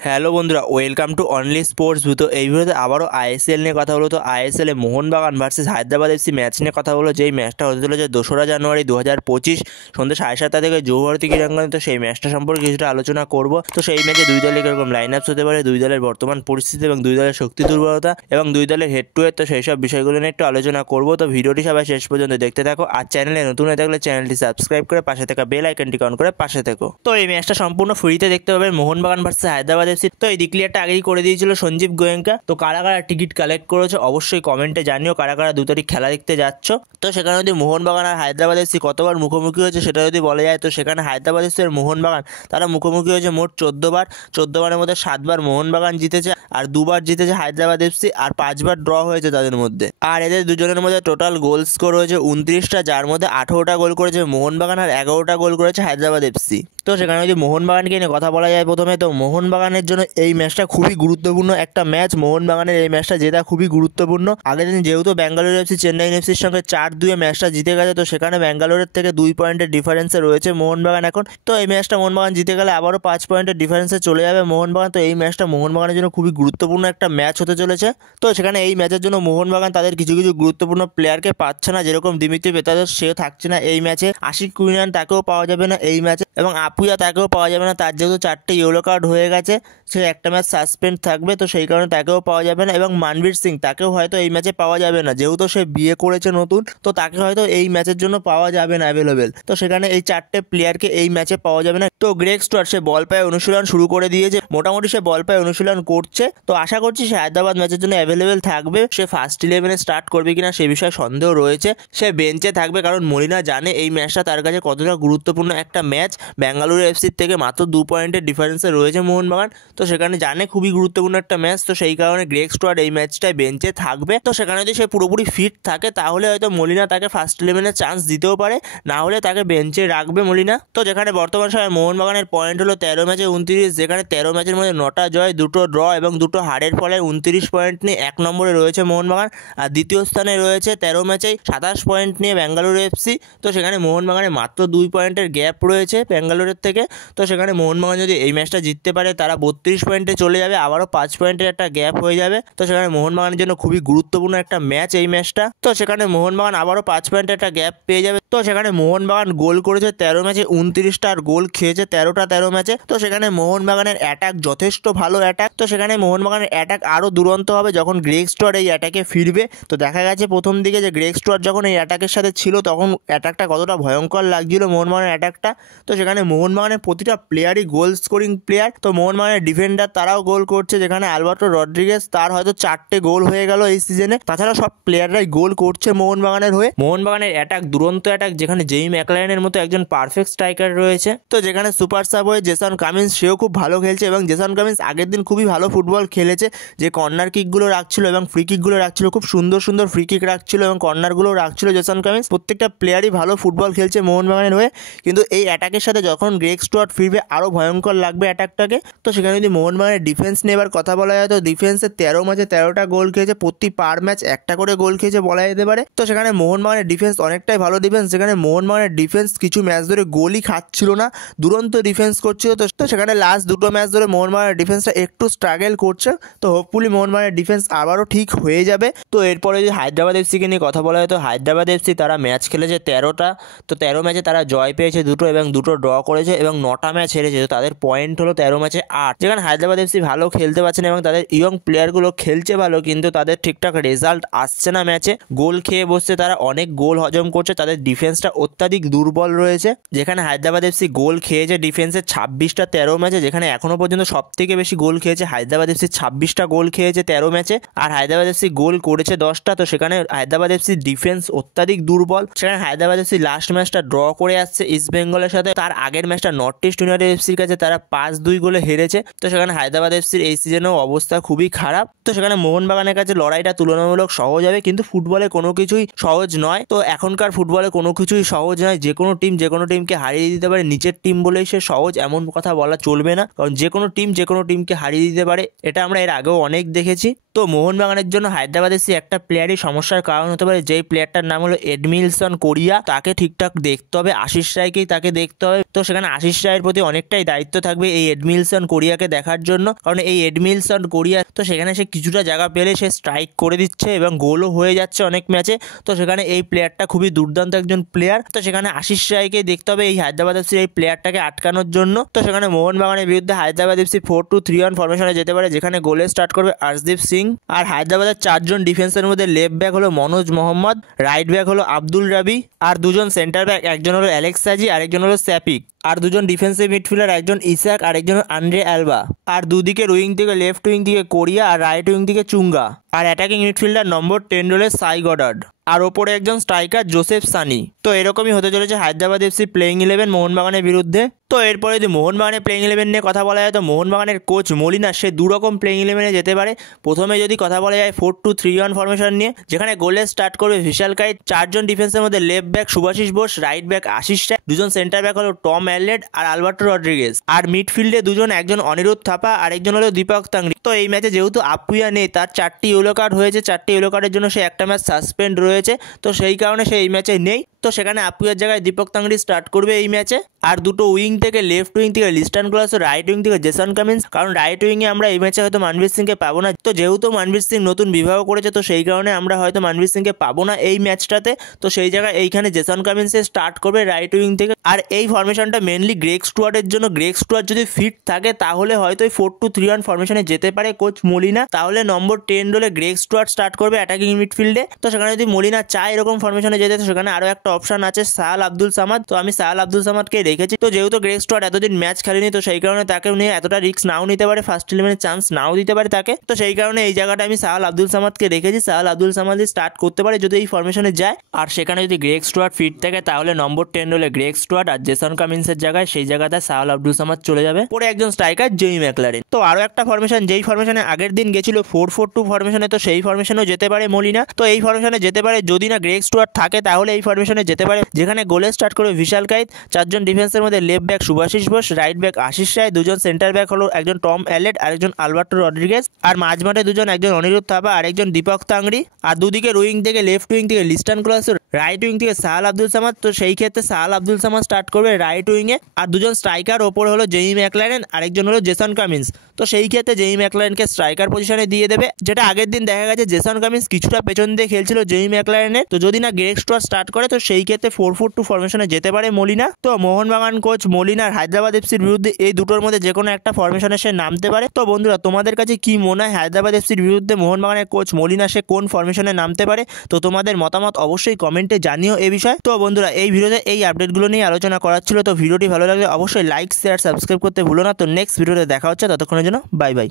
Hello বন্ধুরা, welcome to only sports view. তো এই ভিডিওতে আবারও আইএসএল নিয়ে কথা বলো। তো আইএসএলে Mohun Bagan versus Hyderabad FC match নিয়ে কথা বলো, যেই ম্যাচটা হতে চলেছে 2রা জানুয়ারি 2025 সন্ধ্যে 7:30 থেকে যুবভারতী ক্রীড়াঙ্গনে। তো সেই ম্যাচটা সম্পর্কে কিছুটা আলোচনা করব। তো সেই ম্যাচে দুই দলের কীরকম লাইন আপস হতে পারে, দুই দলের বর্তমান পরিস্থিতি এবং দুই দলের শক্তি দুর্বলতা এবং দুই দলের হেড টু হেড, তো সেই সব বিষয়গুলো নিয়ে একটু আলোচনা করব। তো ভিডিওটি সবাই শেষ পর্যন্ত দেখতে থাকো। আর চ্যানেলে নতুন হয়ে থাকলে চ্যানেলটি সাবস্ক্রাইব করে পাশে থাকা বেল আইকনটি অন করে পাশে থেকো। তো এই ম্যাচটা সম্পূর্ণ ফ্রিতে দেখতে পাবে মোহনবাগান ভার্সেস হায়দ্রাবাদ এফসি। তো এই ডিক্লিয়ারটা আগেই করে দিয়েছিল সঞ্জীব গোয়েঙ্কা। তো কারা কারা টিকিট কালেক্ট করেছে অবশ্যই কমেন্টে জানিও, কারা কারা 2 তারিখ খেলা দেখতে যাচ্ছ। তো সেখানে যদি মোহনবাগান আর হায়দ্রাবাদ এফসি কতবার মুখোমুখি হয়েছে সেটা যদি বলা যায়, তো সেখানে হায়দ্রাবাদ এফসি আর মোহনবাগান তারা মুখোমুখি হয়েছে মোট 14 বার। 14 বারের মধ্যে 7 বার মোহনবাগান জিতেছে আর 2 বার জিতেছে হায়দ্রাবাদ এফসি, আর 5 বার ড্র হয়েছে তাদের মধ্যে। আর এদের দুজনের মধ্যে টোটাল গোল স্কোর হয়েছে 29টা, যার মধ্যে 18টা গোল করেছে মোহনবাগান আর 11টা গোল করেছে হায়দ্রাবাদ এফসি। তো সেখানে যদি মোহনবাগানকে নিয়ে কথা বলা যায় প্রথমে, তো মোহনবাগানের জন্য এই ম্যাচটা খুবই গুরুত্বপূর্ণ একটা ম্যাচ। মোহনবাগানের এই ম্যাচটা জেতা খুবই গুরুত্বপূর্ণ। আগের দিন যেহেতু ব্যাঙ্গালোর এফসি চেন্নাই এফসির সঙ্গে 4-2 ম্যাচটা জিতে গেছে, তো সেখানে ব্যাঙ্গালোরের থেকে 2 পয়েন্টের ডিফারেন্সে রয়েছে মোহনবাগান এখন। তো এই ম্যাচটা মোহনবাগান জিতে গেলে আবারও 5 পয়েন্টের ডিফারেন্সে চলে যাবে মোহনবাগান। তো এই ম্যাচটা মোহনবাগানের জন্য খুবই গুরুত্বপূর্ণ একটা ম্যাচ হতে চলেছে। তো সেখানে এই ম্যাচের জন্য মোহনবাগান তাদের কিছু কিছু গুরুত্বপূর্ণ প্লেয়ারকে পাচ্ছে না, যেরকম দিমিত্রি পেতাদোস, সেও থাকছে না এই ম্যাচে। আশিক কুইনান তাকেও পাওয়া যাবে না এই ম্যাচে, এবং আপুয়া তাকেও পাওয়া যাবে না। তার যেহেতু 4টে ইয়েলো কার্ড হয়ে গেছে, সে একটা ম্যাচ সাসপেন্ড থাকবে, তো সেই কারণে তাকেও পাওয়া যাবে না। এবং মানবীর সিং, তাকেও হয়তো এই ম্যাচে পাওয়া যাবে না, যেহেতু সে বিয়ে করেছে নতুন, তো তাকে হয়তো এই ম্যাচের জন্য পাওয়া যাবে না অ্যাভেলেবেল। তো সেখানে এই 4টে প্লেয়ারকে এই ম্যাচে পাওয়া যাবে না। তো গ্রেগ স্টুয়ার্ট সে বল পায়ে অনুশীলন শুরু করে দিয়েছে, মোটামুটি সে বল পায়ে অনুশীলন করছে। তো আশা করছি সে হায়দ্রাবাদ ম্যাচের জন্য অ্যাভেলেবেল থাকবে। সে ফার্স্ট 11-এ স্টার্ট করবে কিনা সে বিষয়ে সন্দেহ রয়েছে। সে বেঞ্চে থাকবে, কারণ মলিনা জানে এই ম্যাচটা তার কাছে কতটা গুরুত্বপূর্ণ একটা ম্যাচ। ব্যাঙ্গালুরু এফসির থেকে মাত্র 2 পয়েন্টের ডিফারেন্সে রয়েছে মোহনবাগান, তো সেখানে জানে খুবই গুরুত্বপূর্ণ একটা ম্যাচ। তো সেই কারণে গ্রেগ স্টুয়ার্ট এই ম্যাচটায় বেঞ্চে থাকবে। তো সেখানে যদি সে পুরোপুরি ফিট থাকে তাহলে হয়তো মলিনা তাকে ফার্স্ট 11-এ চান্স দিতেও পারে, না হলে তাকে বেঞ্চে রাখবে মলিনা। তো যেখানে বর্তমান সময় মোহনবাগানের পয়েন্ট হলো 13 ম্যাচে 29, যেখানে 13 ম্যাচের মধ্যে 9টা জয়, 2টো ড্র এবং 2টো হারের ফলে 29 পয়েন্ট নিয়ে 1 নম্বরে রয়েছে মোহনবাগান। আর দ্বিতীয় স্থানে রয়েছে 13 ম্যাচেই 27 পয়েন্ট নিয়ে ব্যাঙ্গালুরু এফসি। তো সেখানে মোহনবাগানের মাত্র 2 পয়েন্টের গ্যাপ রয়েছে ব্যাঙ্গালোরের থেকে। তো সেখানে মোহনবাগান যদি এই ম্যাচটা জিততে পারে, তারা 32 পয়েন্টে চলে যাবে, আবারও 5 পয়েন্টের একটা গ্যাপ হয়ে যাবে। তো সেখানে মোহনবাগানের জন্য খুবই গুরুত্বপূর্ণ একটা ম্যাচ এই ম্যাচটা। তো সেখানে মোহনবাগান আবারও 5 পয়েন্টের একটা গ্যাপ পেয়ে যাবে। তো সেখানে মোহনবাগান গোল করেছে 13 ম্যাচে 29টা, আর গোল খেয়েছে 13 ম্যাচে। তো সেখানে মোহনবাগানের অ্যাটাক যথেষ্ট ভালো অ্যাটাক। তো সেখানে মোহনবাগানের অ্যাটাক আরও দুরন্ত হবে যখন গ্রেগ স্টুয়ার্ট এই অ্যাটাকে ফিরবে। তো দেখা গেছে প্রথম দিকে যে গ্রেগ স্টুয়ার্ট যখন এই অ্যাটাকের সাথে ছিল, তখন অ্যাটাকটা কতটা ভয়ঙ্কর লাগছিল মোহনবাগানের অ্যাটাকটা। তো সেখানে মোহনবাগানের প্রতিটা প্লেয়ারই গোল স্কোরিং প্লেয়ার। তো মোহনবাগানের ডিফেন্ডার তারাও গোল করছে, যেখানে আলবার্টো রড্রিগেজ, তার হয়তো 4টে গোল হয়ে গেল এই সিজনে। তাছাড়া সব প্লেয়াররাই গোল করছে মোহনবাগানের হয়ে। মোহনবাগানের অ্যাটাক দুরন্ত অ্যাটাক, যেখানে জেই ম্যাকলারেনের মতো একজন পারফেক্ট স্ট্রাইকার রয়েছে। তো যেখানে সুপার সাব হয়ে জেসন কামিন্স, সেও খুব ভালো খেলছে, এবং জেসন কামিন্স আগের দিন খুবই ভালো ফুটবল খেলেছে। যে কর্নার কিকগুলো রাখছিল এবং ফ্রি কিকগুলো রাখছিল, খুব সুন্দর সুন্দর ফ্রি কিক রাখছিল এবং কর্নারগুলো রাখছিল জেসন কামিন্স। প্রত্যেকটা প্লেয়ারই ভালো ফুটবল খেলছে মোহনবাগানের হয়ে। কিন্তু এই অ্যাটাকের সাথে যখন গ্রেগ স্টুয়ার্ট ফিরবে, আরও ভয়ঙ্কর লাগবে অ্যাটাকটাকে। তো সেখানে যদি মোহনবাগানের ডিফেন্স নিয়ে এবার কথা বলা যায়, তো ডিফেন্সে 13 ম্যাচে 13টা গোল খেয়েছে, প্রতি পার ম্যাচ একটা করে গোল খেয়েছে বলা যেতে পারে। তো সেখানে মোহনবাগানের ডিফেন্স অনেকটাই ভালো ডিফেন্স, যেখানে মোহনবাগানের ডিফেন্স কিছু ম্যাচ ধরে গোলই খাচ্ছিল না, দুরন্ত ডিফেন্স করছিল। তো সেখানে লাস্ট 2টো ম্যাচ ধরে মোহনবাগানের ডিফেন্সটা একটু স্ট্রাগল করছে। তো হোপফুলি মোহনবাগানের ডিফেন্স আবারও ঠিক হয়ে যাবে। তো এরপরে যদি হায়দ্রাবাদ এফসিকে নিয়ে কথা বলা হয়, তো হায়দ্রাবাদ এফসি তারা ম্যাচ খেলেছে 13টা। তো 13 ম্যাচে তারা জয় পেয়েছে 2টো এবং 2টো ড্র করেছে, এবং 9টা ম্যাচ হেরেছে। তো তাদের পয়েন্ট হলো 13 ম্যাচে 8। যেখানে হায়দ্রাবাদ এফসি ভালো খেলতে পারছে না এবং তাদের ইয়ং প্লেয়ারগুলো খেলছে ভালো, কিন্তু তাদের ঠিকঠাক রেজাল্ট আসছে না ম্যাচে। গোল খেয়ে বসছে তারা, অনেক গোল হজম করছে, তাদের ডিফেন্সটা অত্যাধিক দুর্বল রয়েছে। যেখানে হায়দ্রাবাদ এফসি গোল খেয়েছে ডিফেন্সে 26টা 13 ম্যাচে, যেখানে এখনো পর্যন্ত সব থেকে বেশি গোল খেয়েছে হায়দ্রাবাদ এফসি, 26টা গোল খেয়েছে 13 ম্যাচে, আর হায়দ্রাবাদ এফসি গোল করেছে 10টা। তো সেখানে হায়দ্রাবাদ এফসি ডিফেন্স অত্যাধিক দুর্বল। সেখানে হায়দ্রাবাদ এফসি লাস্ট ম্যাচটা ড্র করে আসছে ইস্ট বেঙ্গলের সাথে, তার আগের ম্যাচটা নর্থ ইস্ট ইউনাইটেড এফসির কাছে তারা 5-2 গোলে হেরেছে। তো সেখানে হায়দ্রাবাদ এফসির এই সিজনেও অবস্থা খুবই খারাপ। তো সেখানে মোহনবাগানের কাছে লড়াইটা তুলনামূলক সহজ হবে, কিন্তু ফুটবলে কোনো কিছুই সহজ নয়। তো এখনকার ফুটবলে কোনো কিছুই সহজ নয়, যে কোনো টিম যে কোনো টিমকে হারিয়ে দিতে পারে। নিচের টিম বলেই সে সহজ এমন কথা বলা চলবে না, কারণ যে কোনো টিম যে কোনো টিমকে হারিয়ে দিতে পারে, এটা আমরা এর আগেও অনেক দেখেছি। তো মোহনবাগানের জন্য হায়দ্রাবাদ এফসি একটা প্লেয়ারই সমস্যার কারণ হতে পারে, যেই প্লেয়ারটার নাম হলো এডমিলসন কোরিয়া। তাকে ঠিকঠাক দেখতে হবে, আশিস রায়কেই তাকে দেখতে হবে। তো সেখানে আশিস রায়ের প্রতি অনেকটাই দায়িত্ব থাকবে এই এডমিলসন কোরিয়াকে দেখার জন্য, কারণ এই এডমিলসন কোরিয়া তো সেখানে সে কিছুটা জায়গা পেলে সে স্ট্রাইক করে দিচ্ছে এবং গোলও হয়ে যাচ্ছে অনেক ম্যাচে। তো সেখানে এই প্লেয়ারটা খুবই দুর্দান্ত একজন প্লেয়ার। তো সেখানে আশিস রায়কে দেখতে হবে এই হায়দ্রাবাদ এফসির এই প্লেয়ারটাকে আটকানোর জন্য। তো সেখানে মোহনবাগানের বিরুদ্ধে হায়দ্রাবাদ এফসি 4-2-3-1 ফরমেশনে যেতে পারে, যেখানে গোলে স্টার্ট করবে আর্শদীপ সিং। আর হায়দ্রাবাদের 4 জন ডিফেন্সের মধ্যে লেফট ব্যাক হলো মনোজ মোহাম্মদ, রাইট ব্যাক হলো আব্দুল রাবি, আর দুজন সেন্টার ব্যাক, একজন হলো অ্যালেক্স সাজি আর একজন হলো স্যাপিক, আর দুজন ডিফেন্সিভ মিডফিল্ডার, একজন ইসাক আর একজন আন্দ্রে অ্যালবা। আর দুদিকে উইং থেকে লেফট উইং থেকে কোরিয়া আর রাইট উইং থেকে চুঙ্গা। আর অ্যাটাকিং মিডফিল্ডার নম্বর 10 রোলে সাই গডার্ড, আর ওপরে একজন স্ট্রাইকার জোসেফ সানি। তো এরকমই হতে চলেছে হায়দ্রাবাদ এফসি প্লেইং 11 মোহনবাগানের বিরুদ্ধে। তো এরপরে যদি মোহনবাগানের প্লেইং 11 নিয়ে কথা বলা যায়, তো মোহনবাগানের কোচ মলিনা সে দুরকম প্লেইং 11-এ যেতে পারে। প্রথমে যদি কথা বলা যায় 4-2-3-1 ফরমেশন নিয়ে, যেখানে গোলে স্টার্ট করবে ভিশাল কাইত, 4 জন ডিফেন্সের মধ্যে left back Subhasish Bose, right back Ashish Roy, দুজন সেন্টার ব্যাক হলো টম অ্যালেট আর আলবার্টো রড্রিগেজ, আর মিডফিল্ডে দুজন, একজন অনিরুদ্ধ থাপা আর একজন হলো দীপক তাংরি। তো এই ম্যাচে যেহেতু আপুয়া নেই, তার 4টি ইয়েলো কার্ড হয়েছে, 4টি ইয়েলো কার্ডের জন্য সে একটা ম্যাচ সাসপেন্ড রয়েছে। তো সেই কারণে সে এই ম্যাচে নেই। তো সেখানে আপুয়ার জায়গায় দীপক তাংরি স্টার্ট করবে এই ম্যাচে। আর দুটো উইং থেকে লেফট উইং থেকে লিস্টান ক্লস, রাইট উইং থেকে জেসন কামিন্স, কারণ রাইট উইংয়ে আমরা এই ম্যাচে হয়তো মনবীর সিংকে পাবো না। তো যেহেতু মনবীর সিং নতুন বিবাহ করেছে, তো সেই কারণে আমরা হয়তো মনবীর সিংকে পাবো না এই ম্যাচটাতে। তো সেই জায়গায় এইখানে জেসন কামিন্সে স্টার্ট করবে রাইট উইং থেকে। আর এই ফরমেশনটা মেনলি গ্রেগ স্টুয়ার্টের জন্য। গ্রেগ স্টুয়ার্ট যদি ফিট থাকে তাহলে হয়তো 4-2-3-1 ফরমেশনে যেতে পারে কোচ মলিনা। তাহলে নম্বর 10 রোলে গ্রেগ স্টুয়ার্ট স্টার্ট করবে অ্যাটাকিং মিডফিল্ডে। তো সেখানে যদি মলিনা চায় এরকম ফরমেশনে যেতে, তো সেখানে আরও একটা অপশন আছে সাহাল আব্দুল সামাদ। তো আমি সাহাল আব্দুল সামাদকে রেখেছি। তো যেহেতু গ্রেগ স্টুয়ার্ট এতদিন ম্যাচ খেলেনি, তো সেই কারণে তাকে নিয়ে এতটা রিস্ক নাও নিতে পারে, ফার্স্ট ইলেভেনের চান্স নাও দিতে পারে তাকে। তো সেই কারণে এই জায়গাটা আমি সাহাল আব্দুল সামাদকে রেখেছি। সাহাল আব্দুল সামাদই স্টার্ট করতে পারে যদি এই ফরমেশনে যায়। আর সেখানে যদি গ্রেগ স্টুয়ার্ট ফিট থাকে তাহলে নম্বর 10 রোলে গ্রেগ স্টুয়ার্ট আর জেসন কামিন্সের জায়গায় সেই জায়গাতে সাহাল আব্দুল সামাদ চলে যাবে। পরে একজন স্ট্রাইকার জেমি ম্যাকলারেন। তো আরও একটা ফরমেশন, যেই ফরমেশনে আগের দিন গেছিল 4-4-2 ফরমেশনে, তো সেই ফরমেশনেও যেতে পারে মলিনা। তো এই ফরমেশনে যেতে পারে যদি না গ্রেগ স্টুয়ার্ট থাকে, তাহলে এই ফরমেশনে যেতে পারে, যেখানে গোলে স্টার্ট করবে ভিশাল কাইত, 4 জন ডিফেন্সের মধ্যে left back Subhasish Bose, right back Ashish Roy, দুজন সেন্টার ব্যাক হলো একজন টম অ্যালেট আর একজন আলবার্টো রড্রিগেজ, আর মাঝমাঠে দুজন, একজন অনিরুদ্ধ থাপা আর একজন দীপক তাংরি, আর দুদিকে উইং থেকে লেফট উইং থেকে লিস্টান ক্লস, রাইট উইং থেকে সাহাল আব্দুল সামাদ। তো সেই ক্ষেত্রে সাহাল আব্দুল সামাদ স্টার্ট করবে রাইট উইংয়ে। আর দুজন স্ট্রাইকার ওপর হলো জেমি ম্যাকলারেন আর একজন হলো জেসন কামিন্স। তো সেই ক্ষেত্রে জেমি ম্যাকলারেনকে স্ট্রাইকার পজিশনে দিয়ে দেবে, যেটা আগের দিন দেখা গেছে জেসন কামিন্স কিছুটা পেছন দিয়ে খেলছিল জেমি ম্যাকলারেনের। তো যদি না গ্রেগ স্টুয়ার্ট স্টার্ট করে, তো সেই ক্ষেত্রে 4-4-2 ফরমেশনে যেতে পারে মলিনা। তো মোহনবাগান কোচ মলিনার হায়দ্রাবাদ এফসির বিরুদ্ধে এই দুটোর মধ্যে যে কোনো একটা ফরমেশনে সে নামতে পারে। তো বন্ধুরা, তোমাদের কাছে কি মনে হয় হায়দ্রাবাদ এফসির বিরুদ্ধে মোহনবাগানের কোচ মলিনা সে কোন ফরমেশনে নামতে পারে? তো তোমাদের মতামত অবশ্যই কমেন্টে জানিও এই বিষয়ে। তো বন্ধুরা, এই ভিডিওতে এই আপডেটগুলো নিয়ে আলোচনা করার ছিল। তো ভিডিওটি ভালো লাগলে অবশ্যই লাইক, শেয়ার, সাবস্ক্রাইব করতে ভুলো না। তো নেক্সট ভিডিওতে দেখা হচ্ছে, ততক্ষণের জন্য বাই বাই।